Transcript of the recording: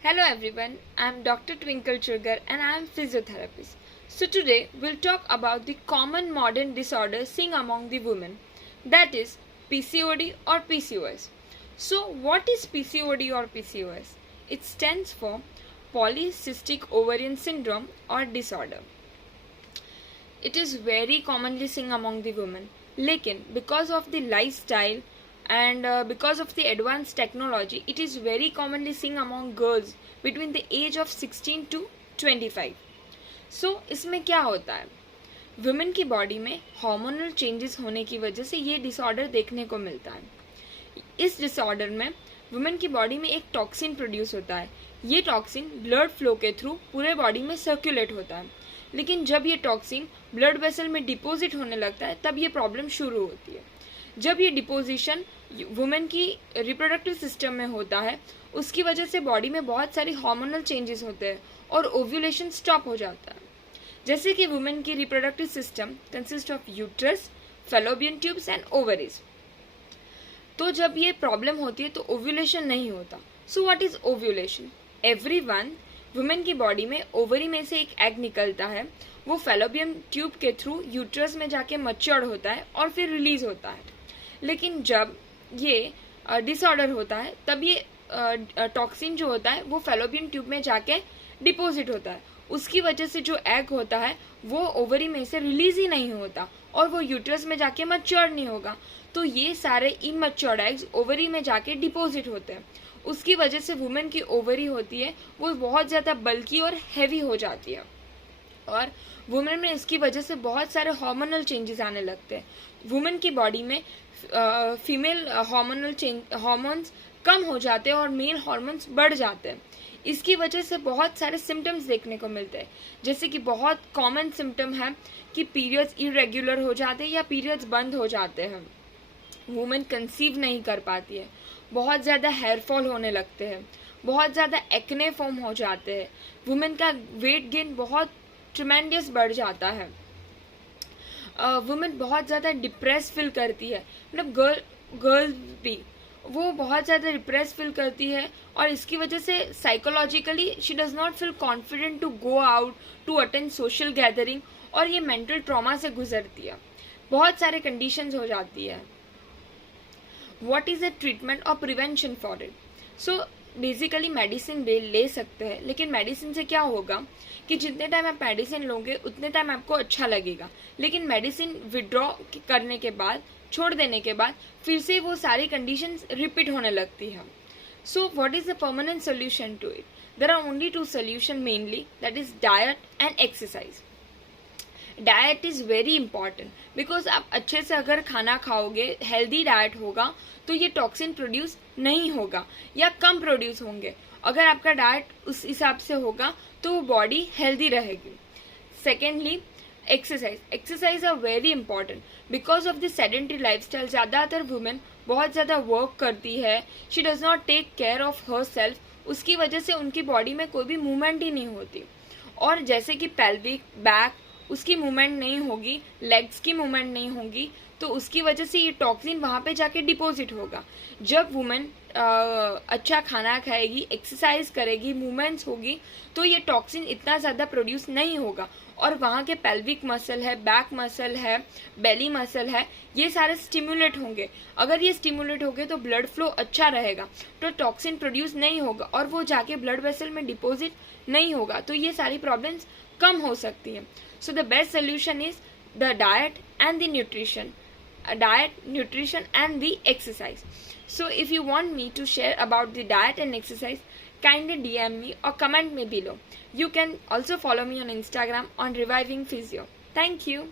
Hello everyone, I am Dr. Twinkle Sugar and I am physiotherapist. So today we'll talk about the common modern disorders seen among the women, that is PCOD or PCOS. So what is PCOD or PCOS? It stands for Polycystic Ovarian Syndrome or disorder. It is very commonly seen among the women. लेकिन because of the lifestyle and because of the advanced technology, it is very commonly seen among girls between the age of 16 to 25. So इसमें क्या होता है? Women की body में hormonal changes होने की वजह से ये डिसऑर्डर देखने को मिलता है. इस डिसऑर्डर में वुमेन की बॉडी में एक टॉक्सिन प्रोड्यूस होता है. ये टॉक्सिन ब्लड फ्लो के थ्रू पूरे बॉडी में सर्कुलेट होता है. लेकिन जब ये टॉक्सिन ब्लड वेसल में डिपॉजिट होने लगता है तब ये प्रॉब्लम शुरू होती है. जब ये डिपोजिशन वुमेन की रिप्रोडक्टिव सिस्टम में होता है उसकी वजह से बॉडी में बहुत सारी हार्मोनल चेंजेस होते हैं और ओव्यूलेशन स्टॉप हो जाता है. जैसे कि वुमेन की reproductive system consist of uterus, fallopian tubes and ovaries. तो जब ये प्रॉब्लम होती है तो ओव्यूलेशन नहीं होता. सो what is ovulation? Everyone, women की बॉडी में ओवरी में से एक एग निकलता है. वो फैलोपियन ट्यूब के थ्रू यूट्रस में जाके मैच्योर होता है और फिर रिलीज होता है. लेकिन जब ये डिसऑर्डर होता है तब ये टॉक्सिन जो होता है वो फैलोपियन ट्यूब में जाके डिपॉजिट होता है. उसकी वजह से जो एग होता है वो ओवरी में से रिलीज ही नहीं होता और वो यूट्रस में जाके मैच्योर नहीं होगा. तो ये सारे इमैच्योर्ड एग्स ओवरी में जाके डिपॉजिट होते हैं. उसकी वजह से वुमेन की ओवरी होती है वो बहुत ज़्यादा बल्की और हैवी हो जाती है और वुमेन में इसकी वजह से बहुत सारे हार्मोनल चेंजेस आने लगते हैं. वुमेन की बॉडी में फीमेल हार्मोन्स कम हो जाते हैं और मेल हार्मोन्स बढ़ जाते हैं. इसकी वजह से बहुत सारे सिम्टम्स देखने को मिलते हैं. जैसे कि बहुत कॉमन सिम्टम है कि पीरियड्स इरेगुलर हो जाते हैं या पीरियड्स बंद हो जाते हैं. वुमेन कंसीव नहीं कर पाती है. बहुत ज़्यादा हेयर फॉल होने लगते हैं. बहुत ज़्यादा एक्ने फॉर्म हो जाते हैं. वुमेन का वेट गेन बहुत ट्रिमेंडियस बढ़ जाता है. वुमेन बहुत ज़्यादा डिप्रेस फील करती है. मतलब गर्ल भी वो बहुत ज़्यादा डिप्रेस फील करती है और इसकी वजह से psychologically she does not feel confident to go out to attend social gathering और ये मेंटल ट्रॉमा से गुजरती है. बहुत सारे कंडीशंस हो जाती है. व्हाट इज़ द ट्रीटमेंट और prevention for it? So basically medicine ले सकते हैं. लेकिन मेडिसिन से क्या होगा कि जितने टाइम आप मेडिसिन लोगे उतने टाइम आपको अच्छा लगेगा. लेकिन मेडिसिन विड्रॉ करने के बाद, छोड़ देने के बाद फिर से वो सारी कंडीशंस रिपीट होने लगती है. So what is the permanent solution to it? There are only two solution mainly, that is diet and exercise. Diet is very important because आप अच्छे से अगर खाना खाओगे, हेल्दी डाइट होगा तो ये टॉक्सिन प्रोड्यूस नहीं होगा या कम प्रोड्यूस होंगे. अगर आपका डाइट उस हिसाब से होगा तो वो बॉडी हेल्दी रहेगी. Secondly, exercise are very important because of the sedentary lifestyle. ज़्यादातर वुमेन बहुत ज़्यादा वर्क करती है. She does not take care of herself. उसकी वजह से उनकी बॉडी में कोई भी मूवमेंट ही नहीं होती. और जैसे कि पेल्विक, बैक, उसकी मूवमेंट नहीं होगी, लेग्स की मूवमेंट नहीं होगी तो उसकी वजह से ये टॉक्सिन वहाँ पे जाके डिपॉजिट होगा. जब वुमेन अच्छा खाना खाएगी, एक्सरसाइज करेगी, मूवमेंट्स होगी तो ये टॉक्सिन इतना ज़्यादा प्रोड्यूस नहीं होगा और वहाँ के पेल्विक मसल है, बैक मसल है, बेली मसल है, ये सारे स्टिमुलेट होंगे. अगर ये स्टिमुलेट होंगे तो ब्लड फ्लो अच्छा रहेगा तो टॉक्सिन प्रोड्यूस नहीं होगा और वो जाके ब्लड वेसल में डिपॉजिट नहीं होगा. तो ये सारी प्रॉब्लम्स कम हो सकती है. So the best solution is the diet and the nutrition. Diet, nutrition and the exercise. So if you want me to share about the diet and exercise, kindly DM me or comment me below. You can also follow me on Instagram on Reviving Physio. Thank you.